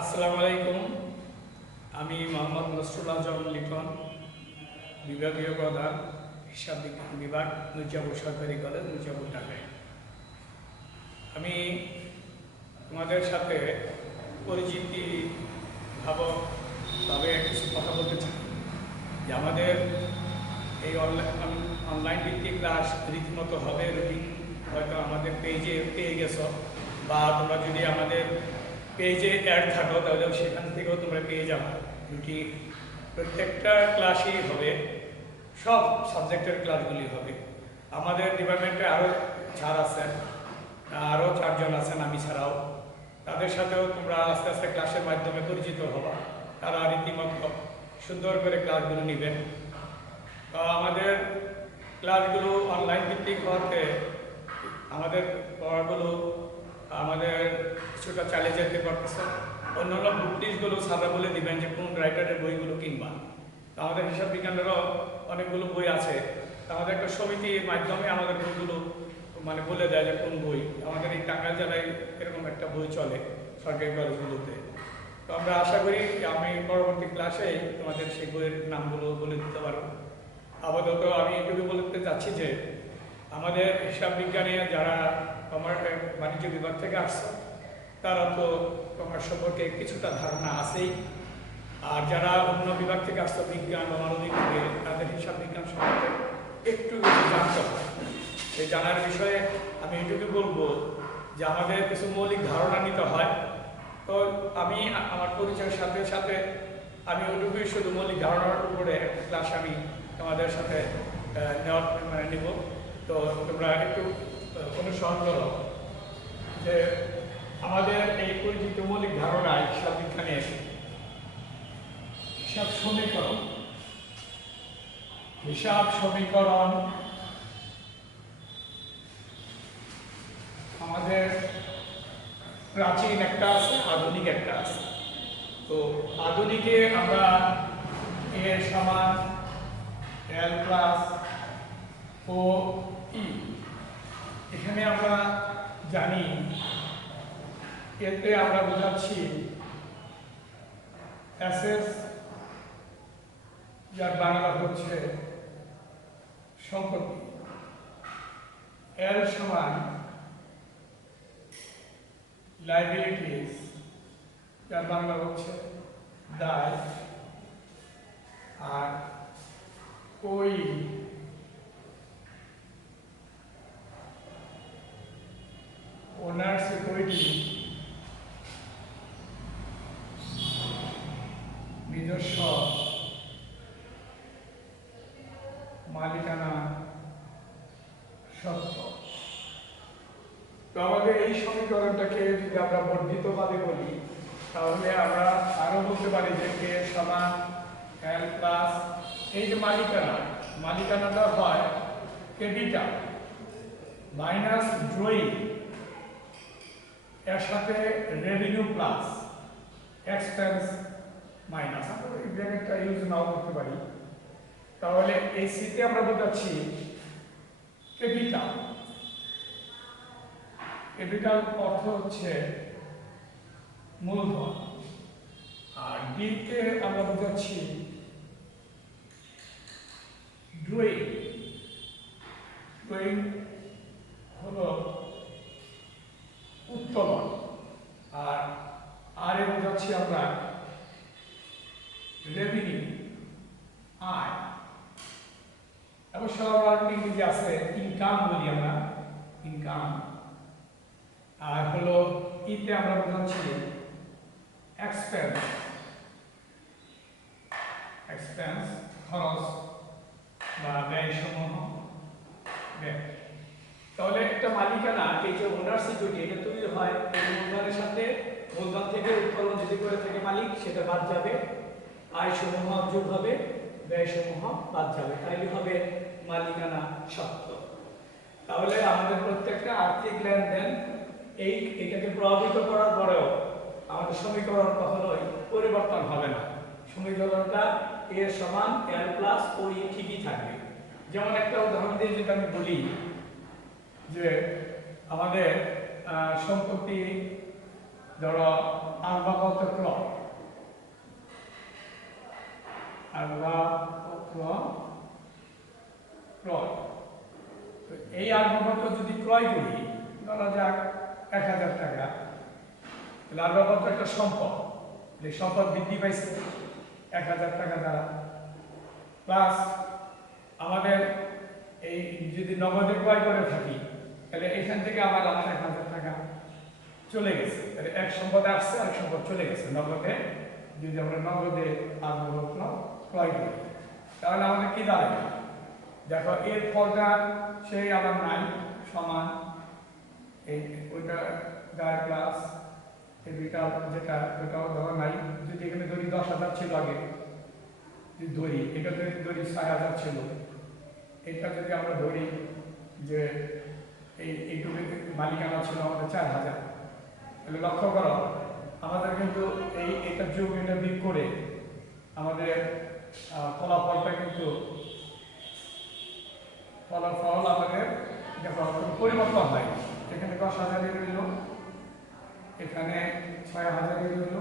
আসসালামু আলাইকুম। আমি মোহাম্মদ নসরুল আজম লিটন, বিভাগীয় প্রধান, হিসাব বিজ্ঞান বিভাগ, মির্জাপুর সরকারি কলেজ, মির্জাপুর, ঢাকায়। আমি তোমাদের সাথে পরিচিতি ভাবে কিছু কথা বলতে চাই যে আমাদের এই অনলাইন ভিত্তিক ক্লাস রীতিমতো হবে। রুটিন হয়তো আমাদের পেজে পেয়ে গেছো, বা তোমরা যদি আমাদের পেজে অ্যাড থাকো তাহলে সেখান থেকেও তোমরা পেয়ে যাবো। রুটিন প্রত্যেকটা ক্লাসই হবে, সব সাবজেক্টের ক্লাসগুলি হবে। আমাদের ডিপার্টমেন্টে আরও ছাড় আছেন, আরও 4 জন আছেন আমি ছাড়াও। তাদের সাথেও তোমরা আস্তে আস্তে ক্লাসের মাধ্যমে পরিচিত হবা। তারা রীতিমতো সুন্দর করে ক্লাসগুলো নেবেন। আমাদের ক্লাসগুলো অনলাইন ভিত্তিক হওয়াতে আমাদের পড়াগুলো আমাদের কিছুটা চালিয়ে যেতে পারতেছে। অন্যান্য বুক লিস্টগুলো স্যাররা বলে দিবেন যে কোন রাইটারের বইগুলো কিনবা। আমাদের হিসাব বিজ্ঞানেরও অনেকগুলো বই আছে, আমাদের একটা সমিতির মাধ্যমে আমাদের বইগুলো বলে দেয় যে কোন বই। আমাদের এই টাঙ্গাইল জেলায় এরকম একটা বই চলে সরকারি কলেজগুলোতে। তো আমরা আশা করি আমি পরবর্তী ক্লাসে তোমাদের সেই বইয়ের নামগুলো বলে দিতে পারবো। আপাতত আমি এটুকু বলতে চাচ্ছি যে আমাদের হিসাব বিজ্ঞানে যারা বাণিজ্য বিভাগ থেকে আসছে তারা তো কমার্স সম্পর্কে কিছুটা ধারণা আছেই, আর যারা অন্য বিভাগ থেকে আসছে বিজ্ঞান বা মানবিক থেকে, তাদের হিসাব বিজ্ঞান সম্পর্কে একটু জানতে হবে। এই জানার বিষয়ে আমি এটুকু বলবো যে আমাদের কিছু মৌলিক ধারণা নিতে হয়। তো আমি আমার পরিচয়ের সাথে সাথে আমি ওইটুকুই শুধু মৌলিক ধারণার উপরে একটা ক্লাস আমি তোমাদের সাথে নিব। তো তোমরা একটু অনুসরণ করো যে আমাদের এই পরিচিত মৌলিক ধারণা হিসাব বিজ্ঞানের হিসাব সমীকরণ আমাদের প্রাচীন একটা আছে, আধুনিক একটা আছে। তো আধুনিকে আমরা এ সমান এল প্লাস ও ই, এখানে আমরা জানি এতে আমরা বোঝাচ্ছি অ্যাসেটস, যার বাংলা হচ্ছে সম্পত্তি। এল সমান লাইবিলিটিস, যার বাংলা হচ্ছে দায়। আর ওই ওনার্স ইকুইটি, নিজস্ব মালিকানা সত্ত্ব। তো আমাদের এই সমীকরণটাকে যদি আমরা বর্ধিতভাবে বলি তাহলে আমরা আরো বলতে পারি যে কে সমান এল প্লাস, এই যে মালিকানাটা হয় ক্যাপিটাল মাইনাস ড্রয়িং, এর সাথে রেভিনিউ প্লাস এক্সপেন্স মাইনাস। আমরা এই ব্র্যাকেটটা ইউজ নাও করতে পারি। তাহলে এই সিতে আমরা বোঝাচ্ছি ক্যাপিটাল। ক্যাপিটাল অর্থ হচ্ছে মূলধন। আর ডিতে আমরা বোঝাচ্ছি ড্রয়িং। ড্রয়িং হলো উত্তোলন। আর আরে বোঝাচ্ছি আমরা রেভিনিউ, আয়। এবং সবার ইংরেজি আছে ইনকাম বলি আমরা, ইনকাম। আর হলো ইতে আমরা বোঝাচ্ছি এক্সপেন্স, এক্সপেন্স খরচ বা ব্যয় সমূহ, ব্যয়। তাহলে একটা মালিকানা, এই যে ওনার্স ইকুইটি, এটা তৈরি হয় এই মূলধনের সাথে। মূলধন থেকে উৎপাদন যদি করে থাকে মালিক, সেটা বাদ যাবে, আয় সমূহ যোগ হবে, ব্যয় সমূহ বাদ যাবে, তাইলে হবে মালিকানা সত্ত্ব। তাহলে আমাদের প্রত্যেকটা আর্থিক লেনদেন এটাকে প্রভাবিত করার পরেও আমাদের সমীকরণ কখনোই পরিবর্তন হবে না। সমীকরণটা এ সমান এল প্লাস ও ই ঠিকই থাকবে। যেমন একটা উদাহরণ দিয়ে যদি আমি বলি যে আমাদের সম্পত্তি ধরো আসবাবপত্র ক্রয়, আসবাবপত্র ক্রয়। তো এই আসবাবপত্র যদি ক্রয় করি, ধরা যাক 1000 টাকা, তাহলে আসবাবপত্র একটা সম্পদ, এই সম্পদ বৃদ্ধি পাইছে 1000 টাকা দ্বারা, প্লাস আমাদের এই যদি নগদে ক্রয় করে থাকি, তাহলে এখান থেকে আবার আমার 1000 টাকা চলে গেছে, তাহলে এক সম্পদে আসছে আর এক সম্পদ চলে গেছে নগদে। যদি আমরা নগদে আসবাবপত্র ক্রয় করি, তাহলে আমাদের কি দাঁড়াবে? দেখো এর ফলটা সেই আবার নাই, সমান এই ওইটা গায়ে প্লাস এই দুইটা যেটা ওটাও ধরো নাই। যদি এখানে ধরি 10,000 ছিল আগে, যদি ধরি এটা যদি ধরি 6,000 ছিল, এটা যদি আমরা ধরি যে এইটুকু মালিকানা ছিল আমাদের 4,000, তাহলে লক্ষ্য করো আমাদের কিন্তু এটা যোগ এটা বিয়োগ করে আমাদের ফলাফলটা কিন্তু ফলাফল আমাদের দেখো পরিবর্তন হয়। এখানে 10,000 রইল, এখানে 6,000 রইল,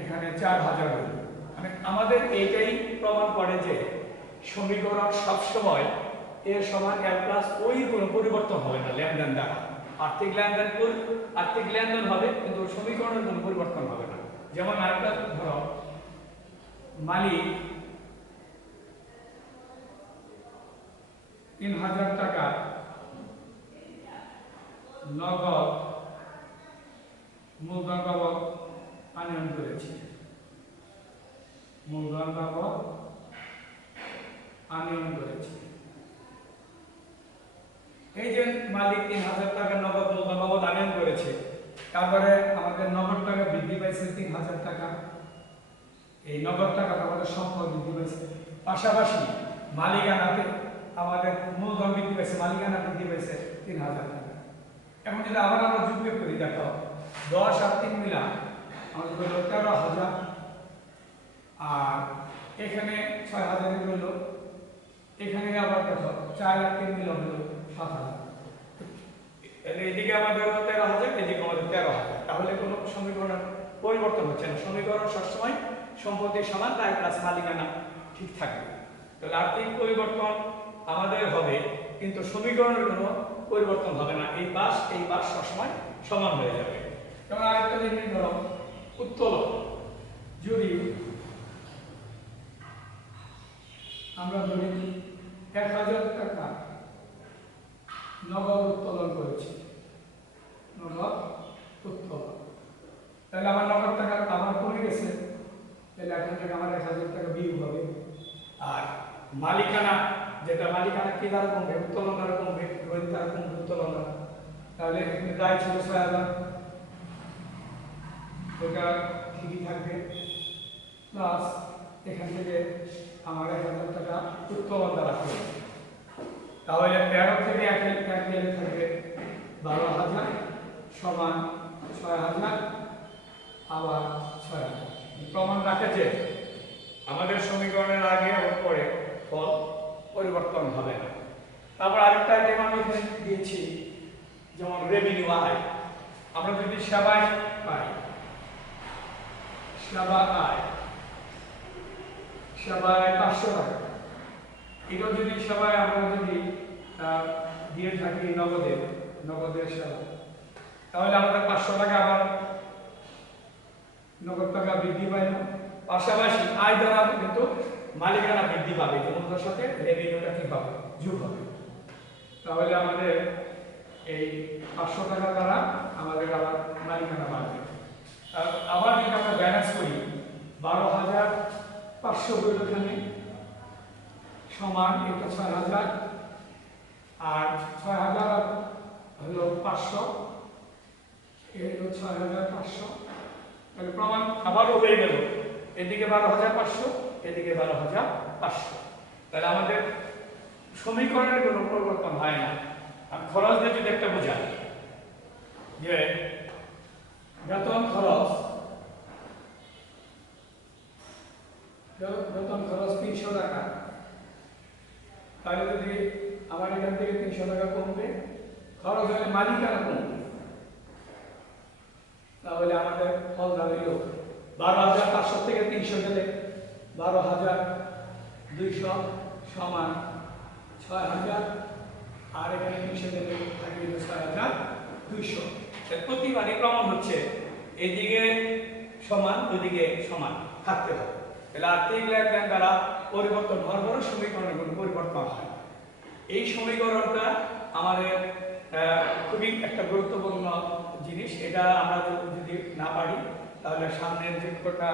এখানে 4,000 রইল। মানে আমাদের এইটাই প্রমাণ করে যে সমীকরণ সবসময় এর সমান এর প্লাস ওই কোনো পরিবর্তন হবে না লেনদেন দ্বারা। আর্থিক লেনদেন হবে কিন্তু সমীকরণের কোনো পরিবর্তন হবে না। যেমন আরেকটা ধরো, মালিক 3,000 টাকা নগদ মূলধন বাবদ আনয়ন করেছে, মূলধন বাবদ আনয়ন করেছে। এই যে মালিক 3,000 টাকা নগদ মূলধন বাবদ আনয়ন করেছে, তারপরে আমাদের নগদ টাকা বৃদ্ধি পাইছে 3,000 টাকা, এই নগদ টাকা আমাদের সম্পদ বৃদ্ধি পাইছে। পাশাপাশি মালিকানাতে আমাদের মূলধন বৃদ্ধি পাইছে, মালিকানা বৃদ্ধি পাইছে 3,000 টাকা। এখন যদি আবার আমরা যোগ করি, দেখো 10 আর 3 মিলা আমাদের হলো 13,000, আর এখানে 6,000 হলো, এখানে আবার দেখো 4 আর 3 মিলা হলো 7,000। এদিকে আমাদের 13,000, এদিকে আমাদের 13,000, তাহলে কোনো সমীকরণের পরিবর্তন হচ্ছে না। সমীকরণ সবসময় সম্পত্তি সমান, তাই প্লাস মালিকানা ঠিক থাকবে। তাহলে আর্থিক পরিবর্তন আমাদের হবে কিন্তু সমীকরণের কোনো পরিবর্তন হবে না। এই পাশ সবসময় সমান হয়ে যাবে। যেমন আরেকটা জিনিস ধরো, উত্তোলন। যদি আমরা ধরি 1,000 টাকা নগদ উত্তোলন করেছি, নগদ উত্তোলন, তাহলে আমার নগদ টাকা আবার কমে গেছে, তাহলে এখান থেকে আমার 1,000 টাকা বিয়োগ হবে। আর মালিকানা, যেটা মালিকানা কি দ্বারা কমবে? উত্তোলন দ্বারা কমবে, রোহিত দ্বারা কমবে, উত্তোলন দ্বারা। তাহলে এখানে দায় ছিল 6,000, ওটা ঠিকই থাকবে, প্লাস এখান থেকে আমার 1,000 টাকা উত্তোলন দ্বারা করবে। তাহলে 13 থেকে 1 গেলে থাকবে 12,000 সমান 6,000 আবার 6,000। প্রমাণ রাখে যে আমাদের সমীকরণের আগে ও পরে ফল পরিবর্তন হবে না। তারপর আরেকটা আইটেম আমি এখানে দিয়েছি, যেমন রেভিনিউ আয়। আমরা যদি সেবায় পাই, সেবা আয়, সেবায় 500 টাকা, এটা যদি সেবায় আমরা যদি দিয়ে থাকি নগদের সেবা, তাহলে আমাদের 500 টাকা আবার নগদ টাকা বৃদ্ধি পায় না। পাশাপাশি আয় দ্বারা কিন্তু মালিকানা বৃদ্ধি পাবে, মূলধনের সাথে রেভিনিউটা কি পাবে? যোগ হবে। তাহলে আমাদের এই 500 টাকা দ্বারা আমাদের আবার মালিকানা বাড়বে। আবার যদি আমরা ব্যালেন্স করি, 12,500 হইল এখানে, সমান এটা 6,000, আর 6,000 হলো 500, এই হলো 6,500। তাহলে প্রমাণ আবারও হয়ে গেল, এদিকে 12,500, এদিকে 12,500। তাহলে আমাদের সমীকরণের কোনো পরিবর্তন হয় না। আমি খরচ দিয়ে যদি একটা বোঝাই যে বেতন খরচ 300 টাকা, তাহলে যদি আমার এখান থেকে 300 টাকা কমবে, খরচ হলে মালিকানা কমবে, তাহলে আমাদের ফল দাঁড়াইল 12,500 থেকে 300 গেলে 12,200 সমান 6,000, আর এখানে 300 গেলে থাকবে 6,200। প্রতিবারই প্রমাণ হচ্ছে এদিকে সমান ওদিকে সমান থাকতে হবে। তাহলে আর্থিক লেনদেন দ্বারা পরিবর্তন হওয়ার পরও সমীকরণের কোনো পরিবর্তন হয়। এই সমীকরণটা আমাদের খুবই একটা গুরুত্বপূর্ণ জিনিস। এটা আমরা যদি না পারি তাহলে সামনের যে কটা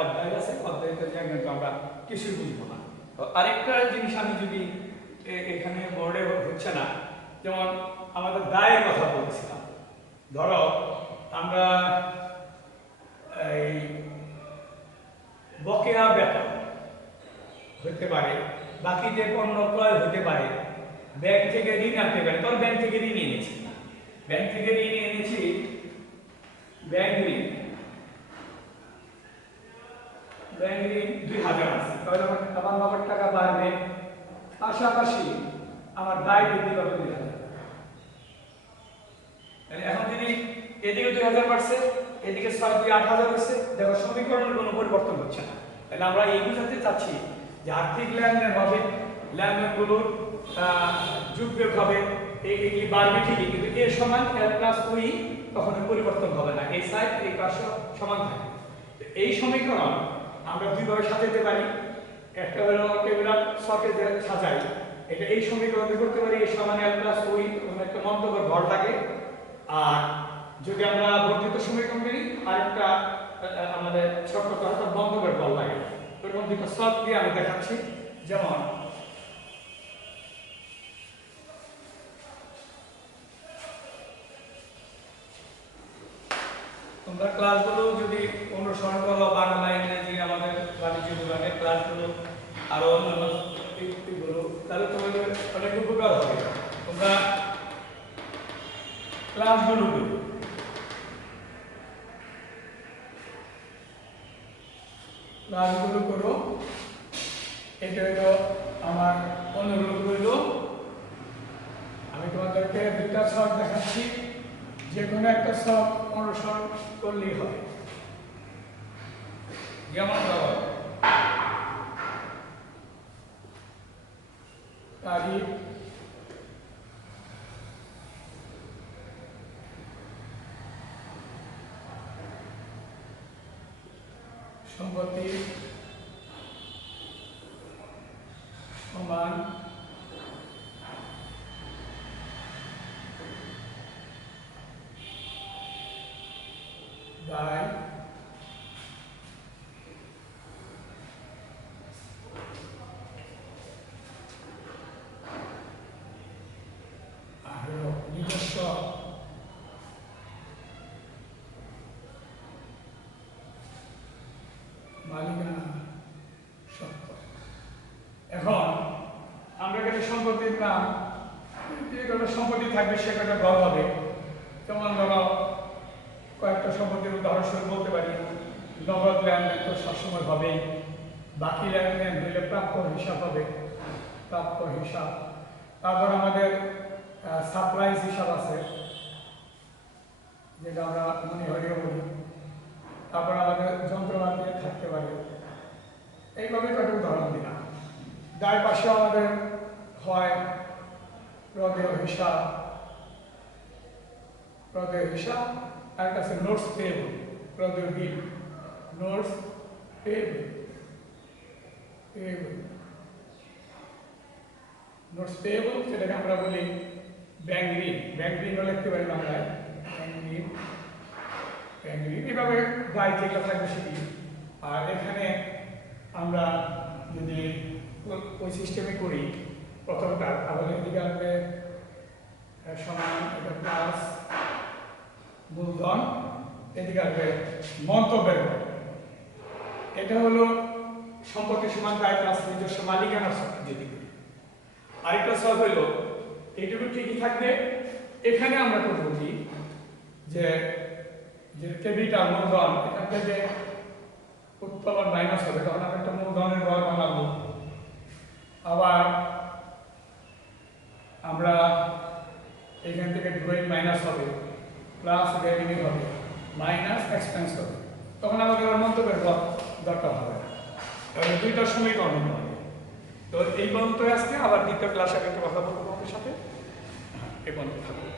অধ্যায় আছে অধ্যায়তে যা কিন্তু আমরা কিছুই বুঝবো না। তো আরেকটা জিনিস আমি যদি এখানে বোর্ডে হচ্ছে না, যেমন আমাদের দায়ের কথা বলছিলাম। ধরো আমরা এই বকেয়া বেতন হতে পারে, বাকি যে পণ্য ক্রয় হতে পারে, ব্যাংক থেকে ঋণ আনতে পারে। তোর ব্যাংক থেকে ঋণ এনেছি, ব্যাংক থেকে ঋণ এনেছি, ব্যাংক ঋণ 2,000 আছে, তাহলে আমার বাবার টাকা বাড়বে, পাশাপাশি আমার দায় বৃদ্ধি পাবে 2,000। এখন যদি এদিকে 2,000 বাড়ছে, এদিকে 6 2 8,000 হচ্ছে, দেখো সমীকরণের কোনো পরিবর্তন হচ্ছে না। তাহলে আমরা এই বুঝাতে চাচ্ছি যে আর্থিক লেনদেন হবে, লেনদেনগুলোর যোগ বিয়োগ হবে, এই বাড়বে ঠিকই, কিন্তু এ সমান l প্লাস ওই কখনো পরিবর্তন হবে না, এই সাইড এই পাশে সমান থাকে। এই সমীকরণ আমরা দুইভাবে সাজাতে পারি। একটা হলো টেবিলার সকে যে সাজাই, এটা এই সমীকরণে করতে পারি a সমান l প্লাস ওই, কোনো একটা মন্তব্যের ভর লাগে। আর যদি আমরা বর্ধিত সমীকরণ করি, আরেকটা আমাদের ছোট্ট অর্থাৎ মন্তব্যের ভর লাগে। এরকম দুটো সব দিয়ে আমি দেখাচ্ছি। যেমন তোমরা ক্লাসগুলো যদি অনুসরণ করো, বাংলা ইংরেজি আমাদের বাণিজ্য বিভাগের ক্লাসগুলো আরো অন্যান্য গুলো, তাহলে তোমাদের অনেক উপকার হবে। তোমরা ক্লাসগুলো করো, এটা হলো আমার অনুরোধ রইল। আমি তোমাদেরকে দুটা ছক দেখাচ্ছি, যে কোনো একটা ছক অনুসরণ করলেই হবে। যেমন ধরো তারিখ, সম্পত্তি সমান দায় আর নিজস্ব মালিকানা সত্ত্ব। এখন আমরা এখানে সম্পত্তির নাম, যে কোনো সম্পত্তি থাকবে সে কটা ঘর হবে। যেমন ধরো কয়েকটা সম্পত্তির উদাহরণস্বরূপ বলতে পারি, নগদ লেনদেন তো সবসময় হবেই, বাকি লেনদেন হইলে প্রাপ্য হিসাব হবে, প্রাপ্য হিসাব। তারপর আমাদের সাপ্লাইজ হিসাব আছে, যেটা আমরা মনে হরিও বলি। তারপর আমাদের যন্ত্রপাতি থাকতে পারে। এইভাবে কয়েকটা উদাহরণ দিলাম। দায় পাশে আমাদের হয় প্রদেয় হিসাব, প্রদেয় হিসাব, আর কাছে নোটস পেয়েবল, প্রদেয় বিল, নোটস পেয়েবল, নোটস পেয়েবল, সেটাকে আমরা বলি ব্যাংক ঋণ। ব্যাংক ঋণও লিখতে পারি বাংলায়, ব্যাংক ঋণ, ব্যাংক ঋণ। এভাবে দায় যেটা থাকবে সেটি। আর এখানে আমরা যদি ওই সিস্টেমে করি প্রথমটা, তাহলে এদিকে আসবে সমান, এটা প্লাস মূলধন, এদিকে আসবে মন্তব্যের ভর। এটা হলো সম্পত্তি সমান দায় প্লাস নিজস্ব মালিকানার শর্ত যদি করি। আরেকটা সব হলো এইটুকু ঠিকই থাকবে। এখানে আমরা করব কি, যে ক্যাপিটাল মূলধন, এখান থেকে উৎপাদন মাইনাস হবে, তখন আমরা একটা মূলধনের ঘর বানাবো। আবার আমরা এখান থেকে ড্রয়িং মাইনাস হবে, প্লাস রেভিনিউ হবে, মাইনাস এক্সপেন্স হবে, তখন আমাদের আর মন্তব্যের দরকার হবে, তাহলে দুইটার সমীকরণ হবে। তো এই পর্যন্ত আজকে, আবার দ্বিতীয় ক্লাসে একটা কথা বলবো আমাদের সাথে, এই পর্যন্ত থাকবে।